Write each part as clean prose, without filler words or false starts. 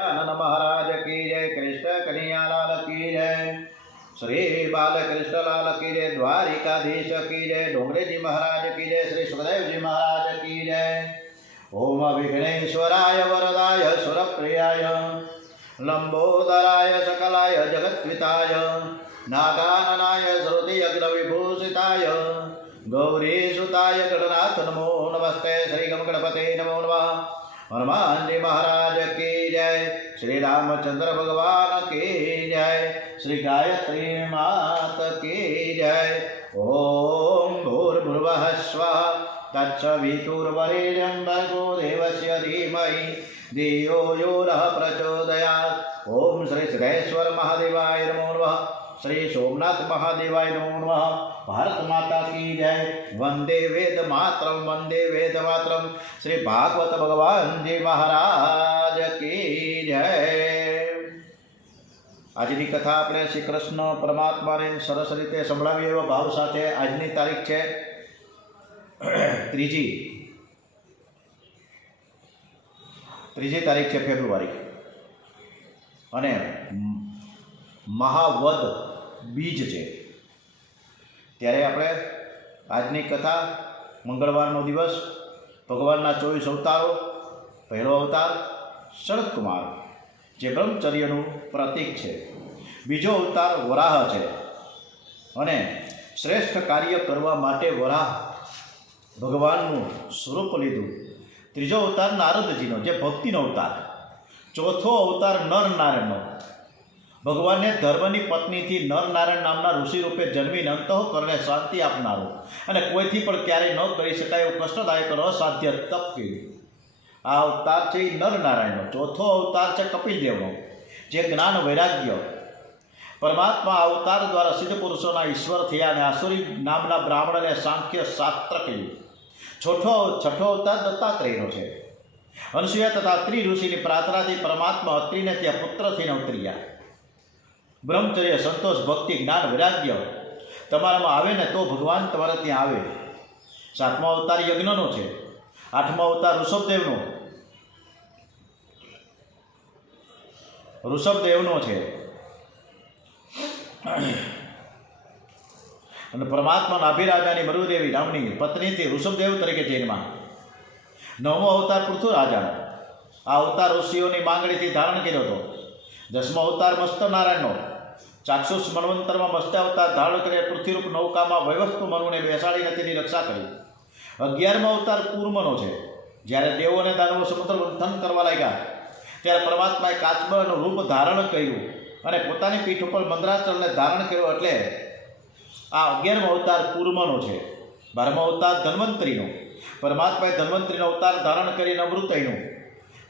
आनंद महाराज की जय। कृष्ण कन्हैया लाल की जय। श्री बालकृष्ण लाल की जय। द्वारिकाधीश की जय। डोंगरे जी महाराज की जय। श्री सुखदेव जी महाराज की जय। ओम विघ्नेश्वराय वरदाय सुरप्रियाय लंबोदराय सकलाय जगद्विताय नागाननाय श्रुति अग्रविभूषिताय गौरीसुताय गणनाथ नमो नमस्ते। श्री गम गणपते नमो नमः। हनुमान जी महाराज की जय। श्री रामचंद्र भगवान की जय। श्री गायत्री मात की जय। ओम भूर्भुवः स्वः तत्सवितुर्वरेण्यं भर्गो देवस्य धीमहि धियो यो नः प्रचोदयात्। ओम श्री सिद्धेश्वर महादेवाय नमो नमः। श्री सोमनाथ महादेवाय नमो नमः। भारत माता की जय। वंदे वेद मातरम वंदे वेद मातरम। श्री भागवत भगवान जी महाराज की जय। આજની કથા આપણે શ્રી કૃષ્ણ પરમાત્માને સરસ રીતે સંભળાવી એવા ભાવ સાથે આજની તારીખ છે ત્રીજી તારીખ છે ફેબ્રુઆરી અને મહાવદ બીજ છે। ત્યારે આપણે આજની કથા મંગળવારનો દિવસ ભગવાનના 24 અવતારો પહેલો અવતાર શરદ કુમાર જે બ્રહ્મચર્યનું પ્રતીક છે। બીજો અવતાર વરાહ છે અને શ્રેષ્ઠ કાર્ય કરવા માટે વરાહ ભગવાનનું સ્વરૂપ લીધું। ત્રીજો અવતાર નારદજીનો જે ભક્તિનો અવતાર। ચોથો અવતાર નરનારાયણનો ભગવાનને ધર્મની પત્નીથી નરનારાયણ નામના ઋષિ રૂપે જન્મીને અંતઃકરણે શાંતિ આપનારો અને કોઈથી પણ ક્યારેય ન કરી શકાય એવું કષ્ટદાયક અસાધ્ય તપ કર્યું। આ અવતાર છે એ નરનારાયણનો। ચોથો અવતાર છે કપિલદેવનો જે જ્ઞાન વૈરાગ્ય પરમાત્મા અવતાર દ્વારા સિદ્ધ પુરુષોના ઈશ્વર થયા અને આસુરી નામના બ્રાહ્મણને સાંખ્ય શાસ્ત્ર કહ્યું। છઠ્ઠો અવતાર દત્તાત્રેયનો છે। અનસૂયા તથા ત્રિ ઋષિની પ્રાર્થનાથી પરમાત્મા અત્રિને ત્યાં પુત્ર થઈને અવતર્યા। બ્રહ્મચર્ય સંતોષ ભક્તિ જ્ઞાન વૈરાગ્ય તમારામાં આવે ને તો ભગવાન તમારા ત્યાં આવે। સાતમો અવતાર યજ્ઞનો છે। આઠમો અવતાર ઋષભદેવનો છે અને પરમાત્મા નાભિરાજાની મરુદેવી નામની પત્નીથી ઋષભદેવ તરીકે જન્મ્યા। નવમો અવતાર પૃથ્વીરાજાનો। આ અવતાર ઋષિઓની માંગણીથી ધારણ કર્યો હતો। દસમો અવતાર મસ્તનારાયણનો। ચાક્ષુષ મન્વંતરમાં મસ્ત અવતાર ધારણ કરી પૃથ્વીરૂપ નૌકામાં વૈવસ્તુ મનુને બેસાડીને તેની રક્ષા કરી। 11મો અવતાર કૂર્મનો છે। જ્યારે દેવો અને દાનવો સમુદ્ર મંથન કરવા લાગ્યા ત્યારે પરમાત્માએ કાચબાનું રૂપ ધારણ કર્યું અને પોતાની પીઠ ઉપર મંદરાચલને ધારણ કર્યો એટલે આ 11મો અવતાર કૂર્મનો છે। 12મો અવતાર ધન્વંતરીનો। પરમાત્માએ ધન્વંતરીનો અવતાર ધારણ કરીને અમૃતયનો।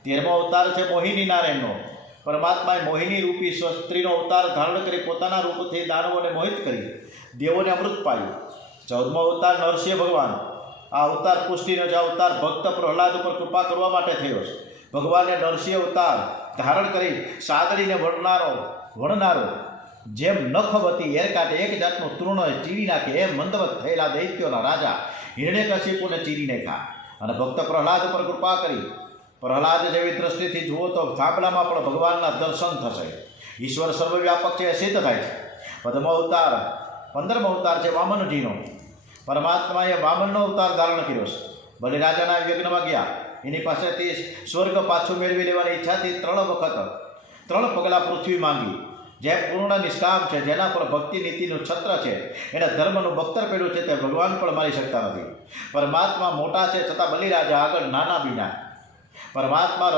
13મો અવતાર છે મોહિની નારાયણનો। પરમાત્માએ મોહિની રૂપી સ્ત્રીનો અવતાર ધારણ કરી પોતાના રૂપથી દાનવોને મોહિત કરી દેવોને અમૃત પાયું। 14મો અવતાર નરસિંહ ભગવાન। આ અવતાર પુષ્ટિનો જે અવતાર ભક્ત પ્રહલાદ ઉપર કૃપા કરવા માટે થયો છે। ભગવાને નરસિંહ અવતાર ધારણ કરી સાદડીને વણનારો જેમ નખવતી એર કાઢે એક જાતનું તૃણ ચીરી નાખે એમ મંદવત થયેલા દૈત્યોના રાજા હિરણ્યકશિપુને ચીરી નાખ્યા અને ભક્ત પ્રહલાદ પર કૃપા કરી। પ્રહલાદ જેવી દ્રષ્ટિથી જુઓ તો થાંભલામાં પણ ભગવાનના દર્શન થશે। ઈશ્વર સર્વવ્યાપક છે એ સિદ્ધ થાય છે। 15મો અવતાર છે વામનજીનો। પરમાત્માએ વામનનો અવતાર ધારણ કર્યો છે। બલિરાજાના યજ્ઞમાં ગયા એની પાસેથી સ્વર્ગ પાછું મેળવી લેવાની ઈચ્છાથી 3 પગલાં પૃથ્વી માંગી। જે પૂર્ણ નિષ્કામ છે જેના પર ભક્તિ નીતિનું છત્ર છે એને ધર્મનું બખ્તર પેલું છે તે ભગવાન પણ મારી શકતા નથી। પરમાત્મા મોટા છે છતાં બલિરાજા આગળ નાના બીના। પરમાત્મા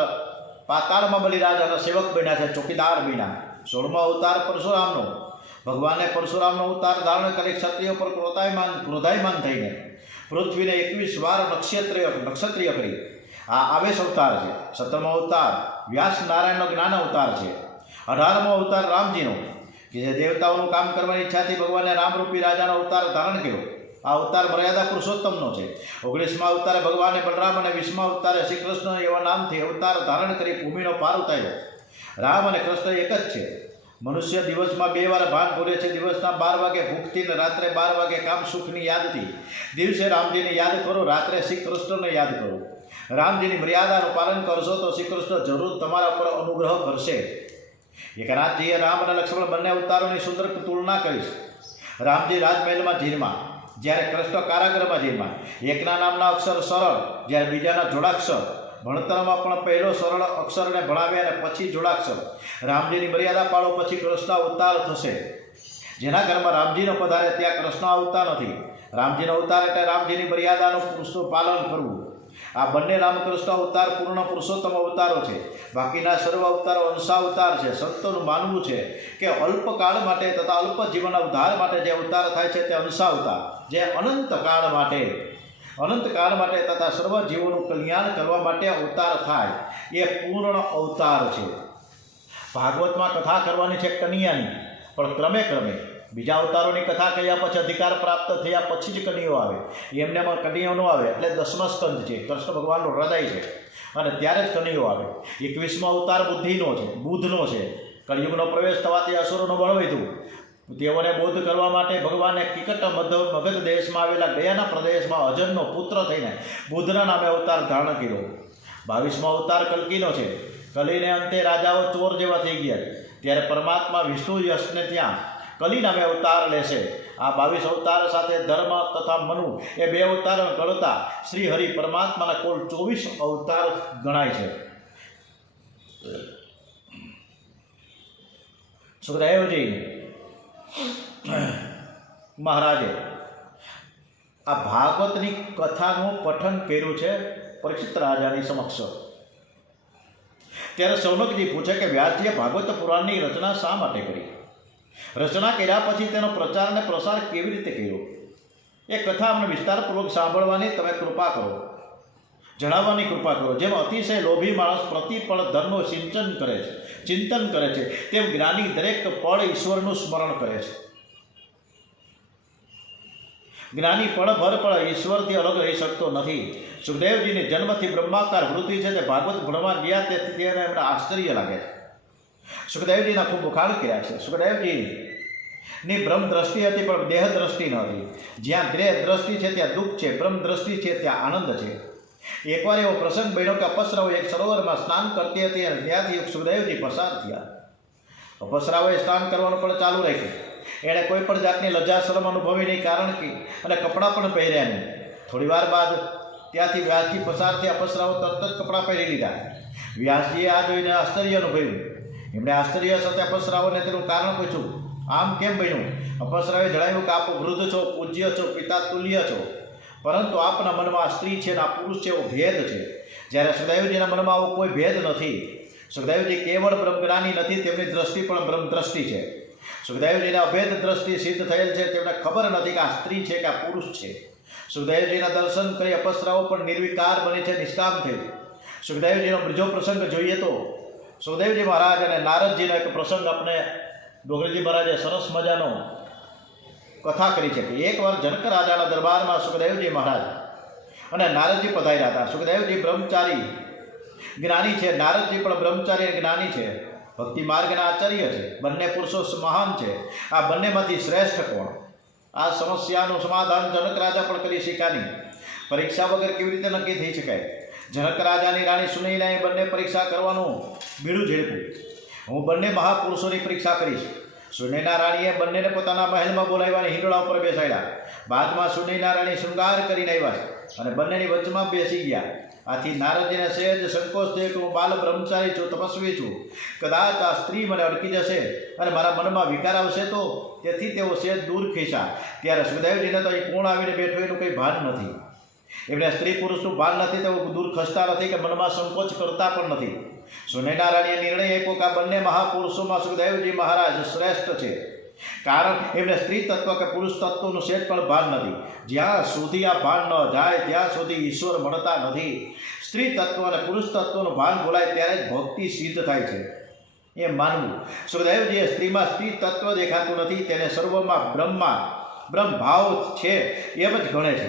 પાતાળમાં બલિરાજાના સેવક બન્યા છે ચોકીદાર બન્યા। 16મો અવતાર પરશુરામનો। ભગવાને પરશુરામનો અવતાર ધારણ કરી ક્ષત્રિયો પર ક્રોધાયમાન થઈને પૃથ્વીને 21 વાર નક્ષત્રિય કરી આ આવેશ અવતાર છે। 17મો અવતાર વ્યાસ નારાયણનો જ્ઞાન અવતાર છે। 18મો અવતાર રામજીનો કે જે દેવતાઓનું કામ કરવાની ઈચ્છાથી ભગવાને રામરૂપી રાજાનો અવતાર ધારણ કર્યો। આ અવતાર મર્યાદા પુરુષોત્તમનો છે। 19મા અવતારે ભગવાને બલરામ અને 20મા અવતારે શ્રી કૃષ્ણ એવા નામથી અવતાર ધારણ કરી ભૂમિનો પાર ઉતાર્યો। રામ અને કૃષ્ણ એક જ છે। મનુષ્ય દિવસમાં 2 વાર ભાન ભૂલે છે। દિવસના 12 વાગે ભૂખથી ને રાત્રે 12 વાગે કામ સુખની યાદથી। દિવસે રામજીને યાદ કરો, રાત્રે શ્રી કૃષ્ણને યાદ કરો। રામજીની મર્યાદાનું પાલન કરશો તો શ્રી કૃષ્ણ જરૂર તમારા પર અનુગ્રહ કરશે. એકનાથજીએ રામ અને લક્ષ્મણ બંને અવતારોની સુંદર તુલના કરી છે. રામજી રાજમહેલમાં જીરમાં, જ્યારે કૃષ્ણ કારાગૃહમાં જીરમાં. એકના નામના અક્ષર સરળ, જ્યારે બીજાના જોડાક્ષર. ભણતરમાં પણ પહેલો સરળ અક્ષરને ભણાવ્યા અને પછી જોડાક્ષર. રામજીની મર્યાદા પાળો પછી કૃષ્ણ અવતાર થશે. જેના ઘરમાં રામજીનો પધારે ત્યાં કૃષ્ણ આવતા નથી. રામજીનો અવતાર એટલે રામજીની મર્યાદાનું પાલન કરવું. આ બંને રામકૃષ્ણ અવતાર પૂર્ણ પુરુષોત્તમ અવતારો છે. બાકીના સર્વ અવતારો અંશાવતાર છે. સંતોનું માનવું છે કે અલ્પકાળ માટે તથા અલ્પ જીવન ઉદ્ધાર માટે જે અવતાર થાય છે તે અંશાવતાર, જે અનંતકાળ માટે તથા સર્વ જીવોનું કલ્યાણ કરવા માટે અવતાર થાય એ પૂર્ણ અવતાર છે. ભાગવતમાં કથા કરવાની છે કન્યાની, પણ ક્રમે ક્રમે બીજા અવતારોની કથા કહ્યા પછી અધિકાર પ્રાપ્ત થયા પછી જ કન્યાઓ આવે. એમનેમાં કન્યાઓ ન આવે એટલે 10મો સ્કંદ છે, કૃષ્ણ ભગવાનનું હૃદય છે, અને ત્યારે જ કન્યાઓ આવે. 21મો અવતાર બુદ્ધનો છે. કળિયુગનો પ્રવેશ થવાથી અસુરોનું બળ વધ્યું. તેઓને બોધ કરવા માટે ભગવાને કિકટ મગધ દેશમાં આવેલા ગયાના પ્રદેશમાં અજનનો પુત્ર થઈને બુદ્ધના નામે અવતાર ધારણ કર્યો. 22મો અવતાર કલ્કીનો છે. કલીને અંતે રાજાઓ ચોર જેવા થઈ ગયા, ત્યારે પરમાત્મા વિષ્ણુ યશને ત્યાં કલી નામે અવતાર લેશે. આ 22 અવતાર સાથે ધર્મ તથા મનુ એ 2 અવતાર ગણતા શ્રી હરિ પરમાત્માના કુલ 24 અવતાર ગણાય છે. સુખદેવજી મહારાજે આ ભાગવતની કથાનું પઠન કર્યું છે પરીક્ષિત રાજાની સમક્ષ. ત્યારે સૌનકજી પૂછે કે વ્યાસજીએ ભાગવત પુરાણની રચના શા માટે કરી? રચના કર્યા પછી તેનો પ્રચાર અને પ્રસાર કેવી રીતે કર્યો? એ કથા અમને વિસ્તારપૂર્વક સાંભળવાની તમે કૃપા કરો, જણાવવાની કૃપા કરો. જેમ અતિશય લોભી માણસ પ્રતિપળ ધનનું ચિંતન કરે છે, તેમ જ્ઞાની દરેક પળ ઈશ્વરનું સ્મરણ કરે છે. જ્ઞાની પળ ઈશ્વરથી અલગ રહી શકતો નથી. સુખદેવજીની જન્મથી બ્રહ્માકાર વૃત્તિ છે તે ભાગવત ભણવા ગયા તેથી તેને એમને આશ્ચર્ય લાગે છે. સુખદેવજીના ખૂબ વખાણ કર્યા છે. સુખદેવજીની બ્રહ્મ દ્રષ્ટિ હતી પણ દેહ દ્રષ્ટિ ન હતી. જ્યાં દેહ દ્રષ્ટિ છે ત્યાં દુઃખ છે, બ્રહ્મ દ્રષ્ટિ છે ત્યાં આનંદ છે. એકવાર એવો પ્રસંગ બન્યો કે અપસરાઓ એક સરોવરમાં સ્નાન કરતી હતી અને ત્યાંથી સુખદેવજી પસાર થયા. અપસરાઓએ સ્નાન કરવાનું પણ ચાલુ રાખ્યું. એણે કોઈ પણ જાતની લજ્જા શરમ અનુભવી નહીં, કારણ કે અને કપડાં પણ પહેર્યા નહીં. થોડી વાર બાદ ત્યાંથી વ્યાસજી પસાર થયા. અપસરાઓ તરત જ કપડાં પહેરી લીધા. વ્યાસજીએ આ જોઈને આશ્ચર્ય અનુભવ્યું. એમણે આશ્ચર્ય સાથે અપસરાઓને તેનું કારણ પૂછ્યું, આમ કેમ બન્યું? અપસરાઓએ જણાવ્યું કે આપ વૃદ્ધ છો, પૂજ્ય છો, પિતા તુલ્ય છો, પરંતુ આપના મનમાં આ સ્ત્રી છે અને આ પુરુષ છે એવો ભેદ છે. જ્યારે સુખદેવજીના મનમાં આવો કોઈ ભેદ નથી. સુખદેવજી કેવળ બ્રહ્મજ્ઞાની નથી, તેમની દ્રષ્ટિ પણ બ્રહ્મ દ્રષ્ટિ છે. સુખદેવજીને અભેદ દ્રષ્ટિ સિદ્ધ થયેલ છે. તેમને ખબર નથી કે આ સ્ત્રી છે કે આ પુરુષ છે. સુખદેવજીના દર્શન કરી અપસરાઓ પણ નિર્વિકાર બની છે, નિષ્કામ થઈ. સુખદેવજીનો બીજો પ્રસંગ જોઈએ તો સુખદેવજી મહારાજ અને નારદજીનો એક પ્રસંગ આપણે ડોગરજી મહારાજે સરસ મજાનો કથા કરી છે કે એકવાર જનક રાજાના દરબારમાં સુખદેવજી મહારાજ અને નારદજી પધાર્યા હતા. સુખદેવજી બ્રહ્મચારી જ્ઞાની છે, નારદજી પણ બ્રહ્મચારી અને જ્ઞાની છે, ભક્તિ માર્ગના આચાર્ય છે. બંને પુરુષો મહાન છે. આ બંનેમાંથી શ્રેષ્ઠ કોણ? આ સમસ્યાનું સમાધાન જનક રાજા પણ કરી શક્યા નહીં. પરીક્ષા વગર કેવી રીતે નક્કી થઈ શકાય? જનક રાજાની રાણી સુનૈનાએ બંને પરીક્ષા કરવાનું બીડું ઝડપ્યું. હું બંને મહાપુરુષોની પરીક્ષા કરીશ. સુનૈના રાણીએ બંનેને પોતાના મહેલમાં બોલાવ્યા અને હિંડોળા ઉપર બેસાડ્યા. બાદમાં સુનૈના રાણી શૃંગાર કરીને આવ્યા અને બંનેની વચમાં બેસી ગયા. આથી નારદજીને સહેજ સંકોચ થયો કે હું બાલ બ્રહ્મચારી છું, તપસ્વી છું. કદાચ આ સ્ત્રી મને અડકી જશે અને મારા મનમાં વિકાર આવશે તો. તેથી તેઓ સહેજ દૂર ખેંચ્યા. ત્યારે સુખદેવજીને તો અહીં કોણ આવીને બેઠું એનું કંઈ ભાન નથી. એમને સ્ત્રી પુરુષનું ભાન નથી. તેઓ દૂર ખસતા નથી કે મનમાં સંકોચ કરતા પણ નથી. સુનૈના રાણીએ નિર્ણય આપ્યો કે આ બંને મહાપુરુષોમાં સુખદેવજી મહારાજ શ્રેષ્ઠ છે. કારણ એમને સ્ત્રી તત્વ કે પુરુષ તત્વનું સહેજ પણ ભાન નથી. જ્યાં સુધી આ ભાન ન જાય ત્યાં સુધી ઈશ્વર મળતા નથી. સ્ત્રી તત્વ અને પુરુષ તત્વનું ભાન ભૂલાય ત્યારે જ ભક્તિ સિદ્ધ થાય છે એમ માનવું. સુખદેવજીએ સ્ત્રીમાં સ્ત્રી તત્વ દેખાતું નથી, તેને સર્વમાં બ્રહ્મ ભાવ છે એમ જ ગણે છે.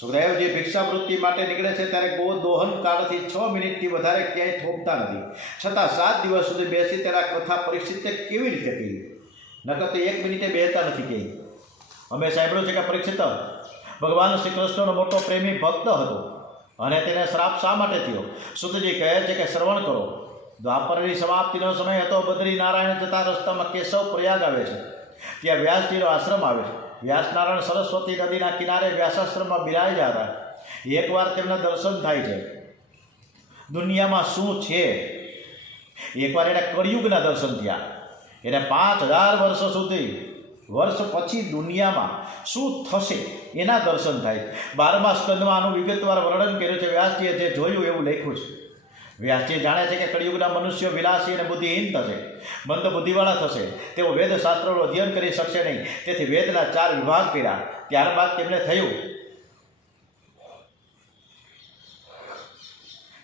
સુખદેવજી ભિક્ષાવૃત્તિ માટે નીકળે છે ત્યારે ગોદોહન કાળથી 6 મિનિટથી વધારે ક્યાંય થોભતા નથી. છતાં 7 દિવસ સુધી બેસી તેના કથા પરીક્ષિતે કેવી રીતે કહી? નકર તો 1 મિનિટે બેસતા નથી કહી. અમે સાંભળ્યું છે કે પરીક્ષિત ભગવાન શ્રી કૃષ્ણનો મોટો પ્રેમી ભક્ત હતો અને તેને શ્રાપ શા માટે થયો? સુતજી કહે છે કે શ્રવણ કરો. દ્વાપરની સમાપ્તિનો સમય હતો. બદ્રીનારાયણ જતા રસ્તામાં કેશવ પ્રયાગ આવે છે. ત્યાં વ્યાસજીનો આશ્રમ આવે છે. વ્યાસનારાયણ સરસ્વતી નદીના કિનારે વ્યાસાશ્રમમાં બિરાજ્યા હતા. એકવાર તેમને દર્શન થાય છે. દુનિયામાં શું છે? એકવાર એને કળિયુગના દર્શન થયા. એને 5000 વર્ષ સુધી વર્ષ પછી દુનિયામાં શું થશે એના દર્શન થાય. 12મા સ્કંદમાં આનું વિગતવાર વર્ણન કર્યું છે. વ્યાસજીએ જે જોયું એવું લખ્યું છે. વ્યાસજી જાણે છે કે કળિયુગના મનુષ્યો વિલાસી અને બુદ્ધિહીન થશે, મંદ બુદ્ધિવાળા થશે. તેઓ વેદશાસ્ત્રોનું અધ્યયન કરી શકશે નહીં. તેથી વેદના 4 વિભાગ કર્યા. ત્યારબાદ તેમને થયું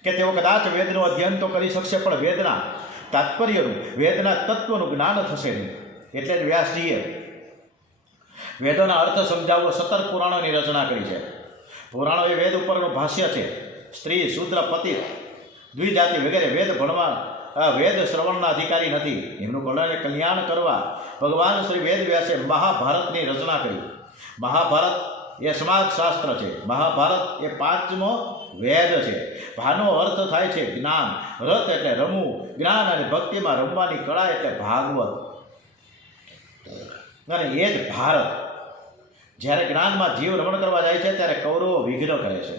કે તેઓ કદાચ વેદનું અધ્યયન તો કરી શકશે, પણ વેદના તાત્પર્યનું, વેદના તત્વનું જ્ઞાન થશે નહીં. એટલે જ વ્યાસજીએ વેદોના અર્થ સમજાવવા 17 પુરાણોની રચના કરી છે. પુરાણો એ વેદ ઉપરનું ભાષ્ય છે. સ્ત્રી, શૂદ્ર, પતિત, દ્વિજાતિ વગેરે વેદ ભણવા, વેદ શ્રવણના અધિકારી નથી. એમનું કલ્યાણ કરવા ભગવાન શ્રી વેદ વ્યાસે મહાભારતની રચના કરી. મહાભારત એ સમાજશાસ્ત્ર છે. મહાભારત એ 5મો વેદ છે. ભાનો અર્થ થાય છે જ્ઞાન, રત એટલે રમવું, જ્ઞાન અને ભક્તિમાં રમવાની કળા એટલે ભાગવત, અને એ જ ભારત. જ્યારે જ્ઞાનમાં જીવ રમણ કરવા જાય છે ત્યારે કૌરવો વિઘ્ન કરે છે.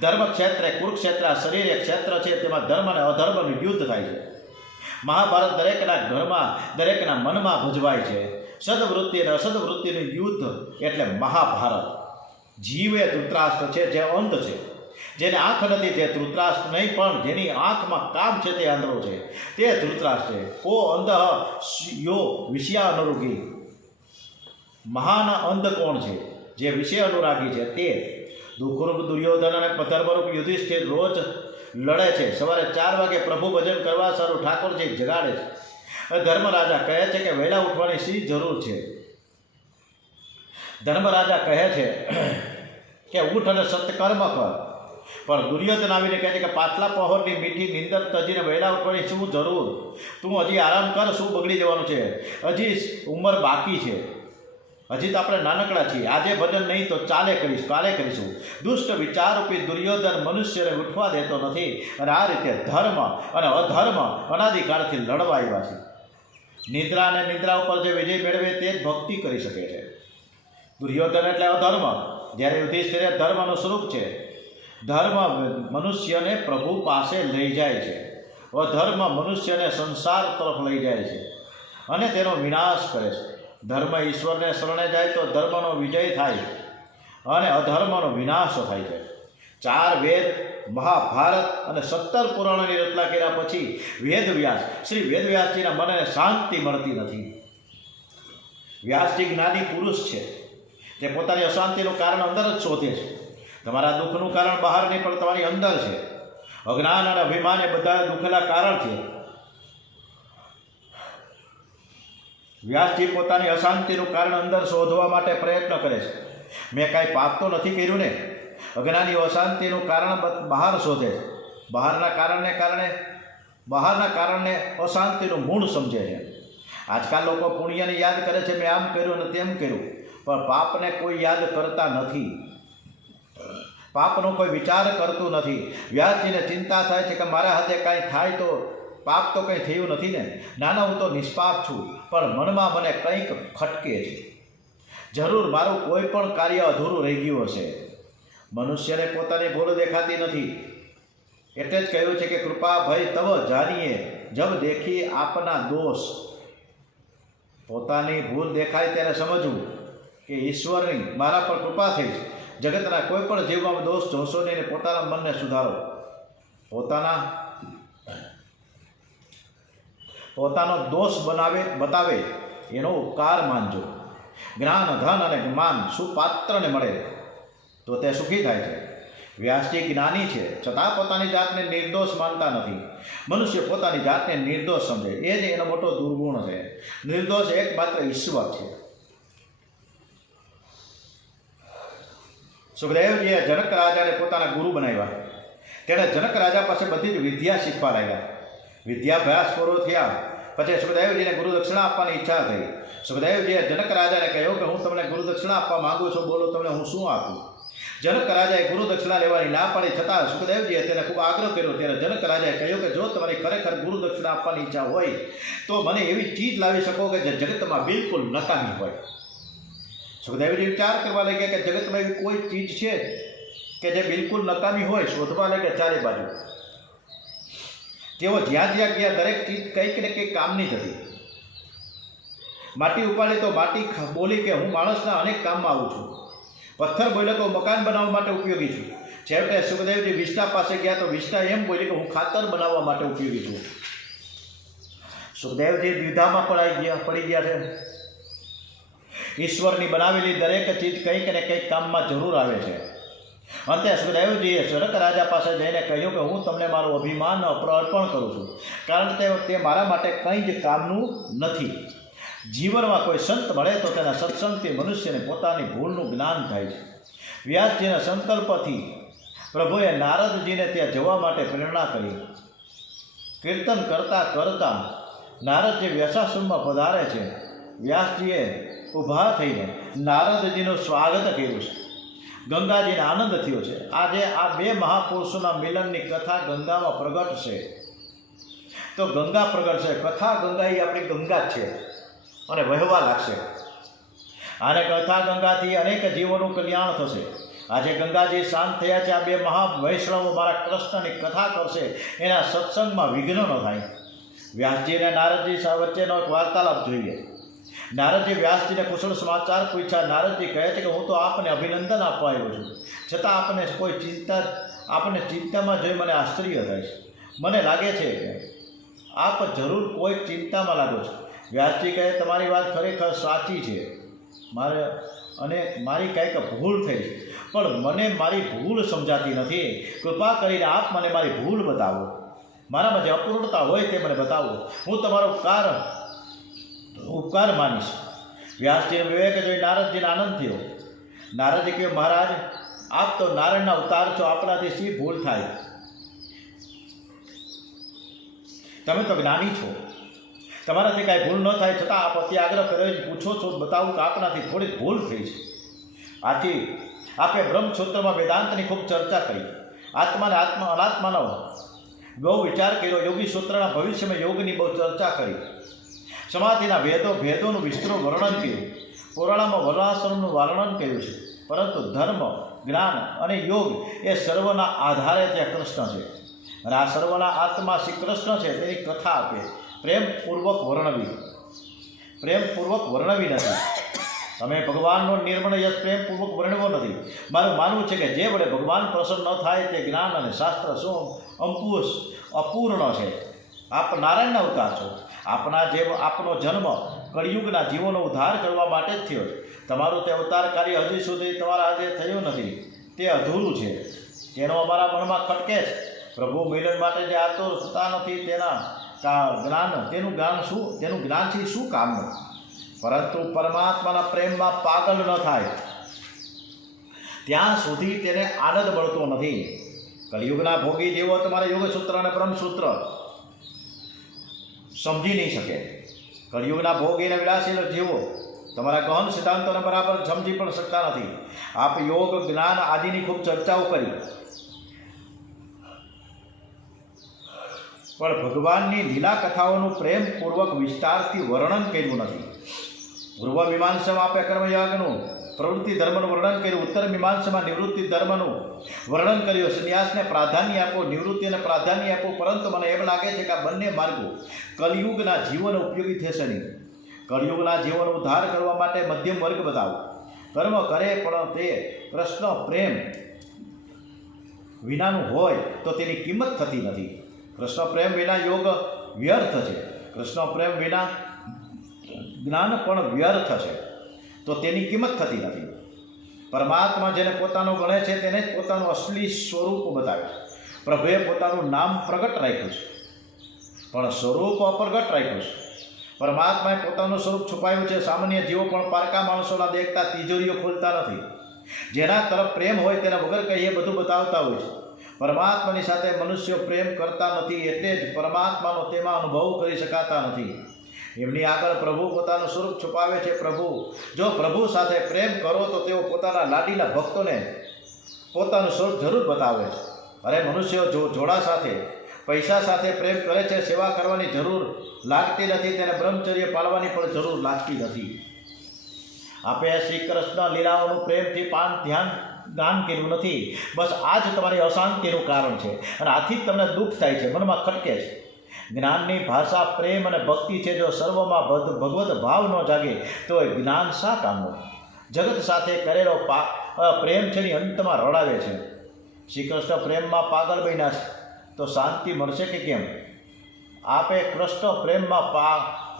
ધર્મ ક્ષેત્રે કુરુક્ષેત્ર શરીર એક ક્ષેત્ર છે. તેમાં ધર્મ અને અધર્મનું યુદ્ધ થાય છે. મહાભારત દરેકના ઘરમાં, દરેકના મનમાં ભજવાય છે. સદવૃત્તિ અને અસદવૃત્તિનું યુદ્ધ એટલે મહાભારત. જીવ એ ધૃતરાષ્ટ્ર છે, જે અંધ છે. જેને આંખ નથી તે ધૃતરાષ્ટ્ર નહીં, પણ જેની આંખમાં કામ છે તે આંધળો છે, તે ધૃતરાષ્ટ્ર છે. કો અંધ યો વિષયાનુરાગી. મહાન અંધ કોણ છે? જે વિષય અનુરાગી છે તે. દુઃખરૂપ દુર્યોધન અને ધર્મરૂપ યુધિષ્ઠિર રોજ લડે છે. સવારે 4 વાગે પ્રભુ ભજન કરવા સારું ઠાકોરજી જગાડે છે. ધર્મરાજા કહે છે કે વહેલા ઉઠવાની શી જરૂર છે? ધર્મરાજા કહે છે કે ઉઠ અને સત્કર્મ કર. પણ દુર્યોધન આવીને કહે છે કે પાછલા પહોરની મીઠી નીંદર તજીને વહેલા ઉઠવાની શું જરૂર? તું હજી આરામ કર. શું બગડી જવાનું છે? હજી ઉંમર બાકી છે. હજી તો આપણે નાનકડા છીએ. આજે ભજન નહીં તો કાલે કરીશું. દુષ્ટ વિચારરૂપી દુર્યોધન મનુષ્યને ઉઠવા દેતો નથી. અને આ રીતે ધર્મ અને અધર્મ અનાદિકાળથી લડવા આવ્યા છે. નિદ્રા અને નિદ્રા ઉપર જે વિજય મેળવે તે જ ભક્તિ કરી શકે છે. દુર્યોધન એટલે અધર્મ, જ્યારે યુધિષ્ઠિર ધર્મનું સ્વરૂપ છે. ધર્મ મનુષ્યને પ્રભુ પાસે લઈ જાય છે. અધર્મ મનુષ્યને સંસાર તરફ લઈ જાય છે અને તેનો વિનાશ કરે છે. ધર્મ ઈશ્વરને શરણે જાય તો ધર્મનો વિજય થાય અને અધર્મનો વિનાશ થાય છે. 4 વેદ, મહાભારત અને 17 પુરાણોની રચના કર્યા પછી વેદવ્યાસ, શ્રી વેદવ્યાસજીના મનને શાંતિ મળતી નથી. વ્યાસજી જ્ઞાની પુરુષ છે. તે પોતાની અશાંતિનું કારણ અંદર જ શોધે છે. તમારા દુઃખનું કારણ બહાર નહીં, પણ તમારી અંદર છે. અજ્ઞાન અને અભિમાન એ બધા દુઃખના કારણ છે. વ્યાસજી પોતાની અશાંતિનું કારણ અંદર શોધવા માટે પ્રયત્ન કરે છે. મેં કાંઈ પાપ તો નથી કર્યું ને? અજ્ઞાની અશાંતિનું કારણ બહાર શોધે છે. બહારના કારણને અશાંતિનું મૂળ સમજે છે. આજકાલ લોકો પુણ્યને યાદ કરે છે, મેં આમ કર્યું અને તેમ કર્યું, પણ પાપને કોઈ યાદ કરતા નથી. પાપનો કોઈ વિચાર કરતું નથી. વ્યાસજીને ચિંતા થાય છે કે મારા હાથે કાંઈ થાય તો પાપ તો કંઈ થયું નથી ને? નાના, હું તો નિષ્પાપ છું, પણ મનમાં મને કંઈક ખટકે છે. જરૂર મારું કોઈ પણ કાર્ય અધૂરું રહી ગયું હશે. મનુષ્યને પોતાની ભૂલ દેખાતી નથી. એટલે જ કહ્યું છે કે કૃપા ભય તવ જાનીએ જબ દેખી આપના દોષ. પોતાની ભૂલ દેખાય ત્યારે સમજવું કે ઈશ્વરની મારા પર કૃપા થઈ છે. જગતના કોઈ પણ જીવમાં દોષ જોશો નહીં. પોતાના મનને સુધારો. પોતાનો દોષ બતાવે એનો ઉપકાર માનજો. જ્ઞાન, ધન અને માન સુપાત્રને મળે તો તે સુખી થાય છે. વ્યાસજી જ્ઞાની છે, છતાં પોતાની જાતને નિર્દોષ માનતા નથી. મનુષ્ય પોતાની જાતને નિર્દોષ સમજે, એ જ એનો મોટો દુર્ગુણ છે. નિર્દોષ એકમાત્ર ઈશ્વર છે. સુખદેવજીએ જનક રાજાને પોતાના ગુરુ બનાવ્યા. તેણે જનક રાજા પાસે બધી જ વિદ્યા શીખવા લાગ્યા. વિદ્યાભ્યાસ પૂરો થયા પછી સુખદેવજીને ગુરુ દક્ષિણા આપવાની ઈચ્છા થઈ. સુખદેવજીએ જનક રાજાને કહ્યું કે હું તમને ગુરુ દક્ષિણા આપવા માગું છું, બોલો તમને હું શું આપું? જનક રાજાએ ગુરુ દક્ષિણા લેવાની ના પાડી, છતાં સુખદેવજીએ તેને ખૂબ આગ્રહ કર્યો. ત્યારે જનક રાજાએ કહ્યું કે જો તમારી ખરેખર ગુરુ દક્ષિણા આપવાની ઈચ્છા હોય તો મને એવી ચીજ લાવી શકો કે જે જગતમાં બિલકુલ નકામી હોય. સુખદેવજી વિચાર કરવા લાગ્યા કે જગતમાં એવી કોઈ ચીજ છે કે જે બિલકુલ નકામી હોય. શોધવા લાગ્યા ચારે બાજુ. તેઓ જ્યાં જ્યાં ગયા દરેક ચીજ કંઈક ને કંઈક કામની જ હતી. માટી ઉપાડી તો માટી બોલી કે હું માણસના અનેક કામમાં આવું છું. પથ્થર બોલ્યો તો મકાન બનાવવા માટે ઉપયોગી છું. છેવટે સુખદેવજી વિષ્ટા પાસે ગયા તો વિષ્ટા એમ બોલી કે હું ખાતર બનાવવા માટે ઉપયોગી છું. સુખદેવજી દ્વિધામાં પડી ગયા છે. ઈશ્વરની બનાવેલી દરેક ચીજ કંઈક ને કંઈક કામમાં જરૂર આવે છે. અંતે સુખદેવજીએ જનક રાજા પાસે જઈને કહ્યું કે હું તમને મારું અભિમાન અર્પણ કરું છું, કારણ કે તે મારા માટે કંઈ જ કામનું નથી. જીવનમાં કોઈ સંત મળે તો તેના સત્સંગથી મનુષ્યને પોતાની ભૂલનું જ્ઞાન થાય છે. વ્યાસજીના સંકલ્પથી પ્રભુએ નારદજીને ત્યાં જવા માટે પ્રેરણા કરી. કીર્તન કરતાં કરતાં નારદજી વ્યસાશ્રમમાં પધારે છે. વ્યાસજીએ ઊભા થઈને નારદજીનું સ્વાગત કર્યું છે. ગંગાજીને આનંદ થયો છે. આજે આ બે મહાપુરુષોના મિલનની કથા ગંગામાં પ્રગટ છે. તો ગંગા પ્રગટ છે. કથા ગંગા એ આપણી ગંગા જ છે અને વહેવા લાગશે. આને કથા ગંગાથી અનેક જીવોનું કલ્યાણ થશે. આજે ગંગાજી શાંત થયા છે. આ બે મહાવૈષ્ણવો મારા કૃષ્ણની કથા કરશે, એના સત્સંગમાં વિઘ્ન ન થાય. વ્યાસજી અને નારદજી વચ્ચેનો એક વાર્તાલાપ જોઈએ. નારદજી વ્યાસજીને કુશળ સમાચાર પૂછ્યા. નારદજી કહે છે કે હું તો આપને અભિનંદન આપવા આવ્યો છું, છતાં આપને ચિંતામાં જોઈ મને આશ્ચર્ય થાય છે. મને લાગે છે કે આપ જરૂર કોઈ ચિંતામાં લાગો છો. વ્યાસજી કહે તમારી વાત ખરેખર સાચી છે. મારી કંઈક ભૂલ થઈ છે, પણ મને મારી ભૂલ સમજાતી નથી. કૃપા કરીને આપ મને મારી ભૂલ બતાવો. મારામાં જે અપૂર્ણતા હોય તે મને બતાવો. હું તમારો ઉપકાર માનીશ. વ્યાસજીને વિવેક જોઈ નારદજીને આનંદ થયો. નારદજી કહ્યું મહારાજ, આપ તો નારાયણના અવતાર છો, આપણાથી શી ભૂલ થાય? તમે તો જ્ઞાની છો, તમારાથી કાંઈ ભૂલ ન થાય, છતાં આપ અતિ આગ્રહ કરે પૂછો છો. બતાવું કે આપણાથી થોડીક ભૂલ થઈ છે. આથી આપે બ્રહ્મસૂત્રમાં વેદાંતની ખૂબ ચર્ચા કરી. આત્માને અનાત્માનો બહુ વિચાર કર્યો. યોગી સૂત્રના ભવિષ્યમાં યોગની બહુ ચર્ચા કરી. સમાધિના ભેદોનું વિસ્તૃત વર્ણન કર્યું. પુરાણમાં વર્ણાશ્રમનું વર્ણન કર્યું છે. પરંતુ ધર્મ, જ્ઞાન અને યોગ એ સર્વના આધારે ત્યાં કૃષ્ણ છે. અને આ સર્વના આત્મા શ્રી કૃષ્ણ છે. તેની કથા આપે પ્રેમપૂર્વક વર્ણવી નથી. તમે ભગવાનનો નિર્મળ યશ પ્રેમપૂર્વક વર્ણવો નથી. મારું માનવું છે કે જે વડે ભગવાન પ્રસન્ન ન થાય તે જ્ઞાન અને શાસ્ત્ર શું અપૂર્ણ છે. આપ નારાયણના અવતાર છો. આપનો જન્મ કળિયુગના જીવોનો ઉદ્ધાર કરવા માટે જ થયો છે. તમારું તે અવતાર કાર્ય હજી સુધી તમારા હાથે થયું નથી. તે અધૂરું છે. તેનો અમારા મનમાં ખટકે છે. પ્રભુ મિલન માટે જે આતુર થતા નથી તેનું જ્ઞાનથી શું કામનું? પરંતુ પરમાત્માના પ્રેમમાં પાગલ ન થાય ત્યાં સુધી તેને આનંદ મળતો નથી. કલિયુગના ભોગી જેવો તમારા યોગસૂત્ર અને બ્રહ્મસૂત્ર સમજી નહીં શકે. કલિયુગના ભોગીને વિલાસીનો જીવો તમારા ગહન સિદ્ધાંતોને બરાબર સમજી પણ શકતા નથી. આપ યોગ, જ્ઞાન આદિની ખૂબ ચર્ચાઓ કરી, પણ ભગવાનની લીલા કથાઓનું પ્રેમપૂર્વક વિસ્તારથી વર્ણન કર્યું નથી. પૂર્વ મીમાંસામાં આપે કર્મયાગનું પ્રવૃત્તિ ધર્મનું વર્ણન કર્યું. ઉત્તર મીમાંસામાં નિવૃત્તિ ધર્મનું વર્ણન કર્યું. સંન્યાસને પ્રાધાન્ય આપો, નિવૃત્તિને પ્રાધાન્ય આપો. પરંતુ મને એમ લાગે છે કે આ બંને માર્ગો કલિયુગના જીવન ઉપયોગી થશે નહીં. કલિયુગના જીવન ઉદ્ધાર કરવા માટે મધ્યમ વર્ગ બતાવો. કર્મ કરે પણ તે કૃષ્ણ પ્રેમ વિનાનું હોય તો તેની કિંમત થતી નથી. કૃષ્ણ પ્રેમ વિના યોગ વ્યર્થ છે. કૃષ્ણ પ્રેમ વિના જ્ઞાન પણ વ્યર્થ છે, તો તેની કિંમત થતી નથી. પરમાત્મા જેને પોતાનો ગણે છે તેને જ પોતાનું અસલી સ્વરૂપ બતાવે છે. પ્રભુએ પોતાનું નામ પ્રગટ રાખ્યું છે, પણ સ્વરૂપ અપ્રગટ રાખ્યું છે. પરમાત્માએ પોતાનું સ્વરૂપ છુપાવ્યું છે. સામાન્ય જીવો પણ પારકા માણસોના દેખતા તિજોરીઓ ખોલતા નથી. જેના તરફ પ્રેમ હોય તેના વગર કહીએ બધું બતાવતા હોય છે. પરમાત્માની સાથે મનુષ્યો પ્રેમ કરતા નથી, એટલે જ પરમાત્માનો તેમાં અનુભવ કરી શકાતા નથી. એમની આગળ પ્રભુ પોતાનું સ્વરૂપ છુપાવે છે. જો પ્રભુ સાથે પ્રેમ કરો તો તેઓ પોતાના લાડીલા ભક્તોને પોતાનું સ્વરૂપ જરૂર બતાવે છે. અરે મનુષ્યો જોડા સાથે પૈસા સાથે પ્રેમ કરે છે, સેવા કરવાની જરૂર લાગતી નથી, તેને બ્રહ્મચર્ય પાળવાની પણ જરૂર લાગતી નથી. આપે શ્રી કૃષ્ણ લીલાઓનું પ્રેમથી દાન કર્યું નથી. બસ આ જ તમારી અશાંતિનું કારણ છે અને આથી જ તમને દુઃખ થાય છે, મનમાં ખટકે છે. જ્ઞાનની ભાષા પ્રેમ અને ભક્તિ છે. જો સર્વમાં ભગવત ભાવ ન જાગે તો એ જ્ઞાન શા કામનું? જગત સાથે કરેલો પ્રેમ છે ને અંતમાં રડાવે છે. શ્રી કૃષ્ણ પ્રેમમાં પાગલ બન્યા છે તો શાંતિ મળશે કે કેમ? આપે કૃષ્ણ પ્રેમમાં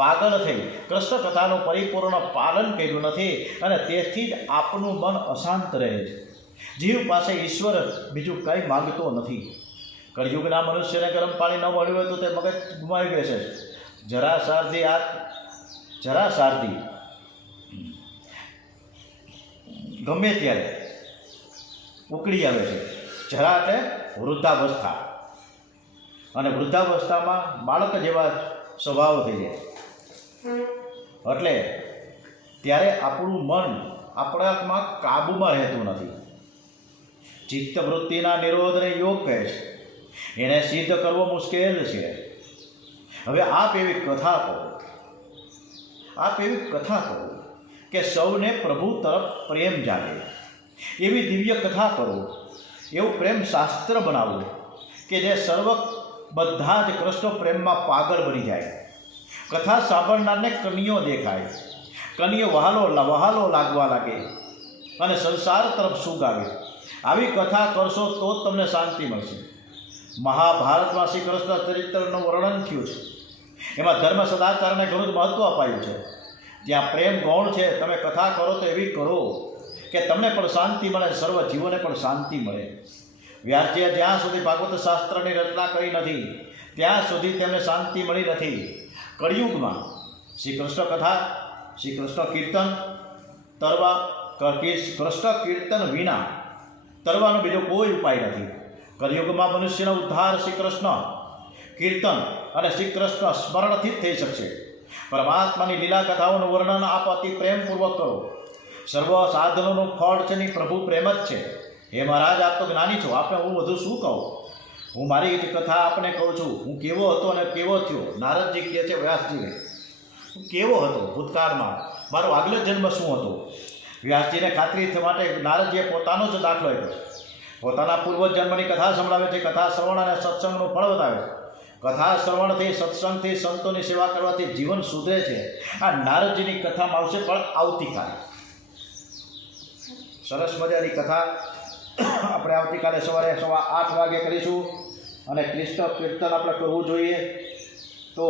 પાગલ થઈ કૃષ્ણ કથાનું પરિપૂર્ણ પાલન કર્યું નથી અને તેથી જ આપનું મન અશાંત રહે છે. જીવ પાસે ઈશ્વર બીજું કંઈ માગતો નથી. કળિયુગના મનુષ્યને ગરમ પાણી ન મળ્યું હોય તો તે મગજ ગુમાવી બેસે છે. જરાસારધી ગમે ત્યારે ઉકળી આવે છે. જરા એટલે વૃદ્ધાવસ્થા, અને વૃદ્ધાવસ્થામાં બાળક જેવા સ્વભાવ થઈ જાય. એટલે ત્યારે આપણું મન આપણામાં કાબૂમાં રહેતું નથી. ચિત્તવૃત્તિના નિરોધને યોગ કહે છે. એને સિદ્ધ કરવો મુશ્કેલ છે. હવે આપ એવી કથા કરો કે સૌને પ્રભુ તરફ પ્રેમ જાગે. એવી દિવ્ય કથા કરો, એવું પ્રેમ શાસ્ત્ર બનાવો કે જે બધા જ કૃષ્ણ પ્રેમમાં પાગલ બની જાય. કથા સાંભળનારને કનિયો દેખાય, કનિયો વહાલો લાગવા લાગે અને સંસાર તરફ સૂગ આવે. આવી કથા કરશો તો જ તમને શાંતિ મળશે. મહાભારતમાં શ્રી કૃષ્ણ ચરિત્રનું વર્ણન થયું છે. એમાં ધર્મ સદાચારને ઘણું જ મહત્ત્વ અપાયું છે. જ્યાં પ્રેમ ગૌણ છે, તમે કથા કરો તો એવી કરો કે તમને પણ શાંતિ મળે, સર્વ જીવોને પણ શાંતિ મળે. વ્યાસજીએ જ્યાં સુધી ભાગવત શાસ્ત્રની રચના કરી નથી ત્યાં સુધી તેમને શાંતિ મળી નથી. કળિયુગમાં શ્રી કૃષ્ણ કથા, શ્રી કૃષ્ણ કીર્તન કૃષ્ણ કીર્તન વિના તરવાનો બીજો કોઈ ઉપાય નથી. કળિયુગમાં મનુષ્યનો ઉદ્ધાર શ્રી કૃષ્ણ કીર્તન અને શ્રી કૃષ્ણ સ્મરણથી જ થઈ શકશે. પરમાત્માની લીલા કથાઓનું વર્ણન આપ અતિ પ્રેમપૂર્વક કરો. સર્વ સાધનોનું ફળ છે ને પ્રભુ પ્રેમ જ છે. હે મહારાજ, આપ તો જ્ઞાની છો, આપને હું વધુ શું કહું? હું મારી કથા આપને કહું છું. હું કેવો હતો અને કેવો થયો. નારદજી કહે છે વ્યાસજીને, હું કેવો હતો ભૂતકાળમાં, મારો આગલો જન્મ શું હતો? વ્યાસજીને ખાતરી માટે નારદજીએ પોતાનો જ દાખલો આપ્યો છે. પોતાના પૂર્વજન્મની કથા સંભળાવે છે. કથા શ્રવણ અને સત્સંગનું ફળ બતાવે છે. કથા શ્રવણથી, સત્સંગથી, સંતોની સેવા કરવાથી જીવન સુધરે છે. આ નારદજીની કથામાં આવશે પણ આવતીકાલે. સરસ મજાની કથા આપણે આવતીકાલે સવારે 8:15 વાગે કરીશું. અને કૃષ્ણ કીર્તન આપણે કરવું જોઈએ. તો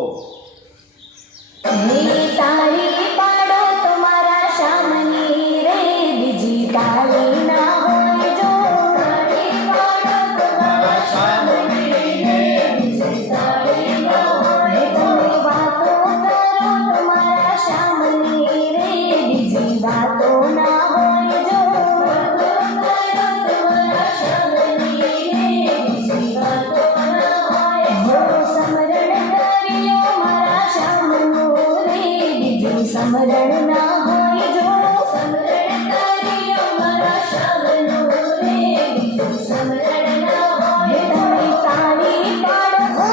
તાળી પાડો તમારા સામની રે, બીજી તાળી ના હોય જો. તાળી પાડો તમારા સામની રે, બીજી તાળી ના હોય જો. વાતો કરો તમારા સામની રે, બીજી વાતો ના હોય જો. વાતો કરો તમારા સામની રે, બીજી વાતો ના હોય જો. સમરણ કર્યો મારા સામનું રે, બીજું સમરણ ના હોય જો. સમરણ કર્યો મારા સામનું રે, બીજું સમરણ ના હોય. તમે તાળી પાડો,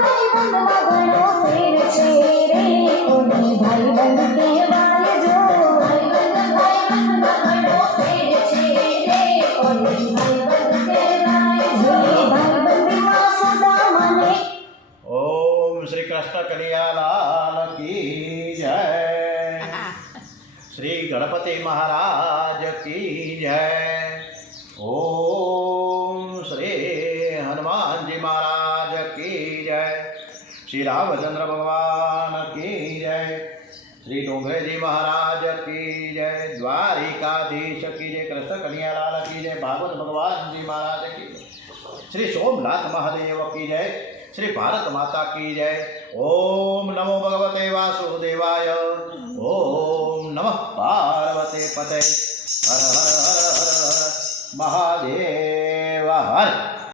ભાઈબંધમાં ઘણો ફેર છે રે. કોની ભાઈબંધ કહેવાય જો. ભાઈબંધમાં ઘણો ફેર છે રે. કોની ભાઈબંધ કહેવાય જો. ભાઈબંધમાં સદા મને ઓમ શ્રી કૃષ્ણ કનૈયાલાલ કી જય. શ્રી ગણપતિ મહારાજ કી જય. ઓમ શ્રી હનુમાનજી મહારાજ કી જય. શ્રી રામચંદ્ર ભગવાન કી જય. શ્રી ડોંગરેજી મહારાજ કી જય. દ્વારિકાધીશ કી જય. કૃષ્ણ કનૈયાલાલ કી જય. ભાગવત ભગવાનજી મહારાજ કી જય. શ્રી સોમનાથ મહાદેવ કી જય. श्री भारत माता की जय. ओम नमो भगवते वासुदेवाय. ओम नमः पार्वते पते.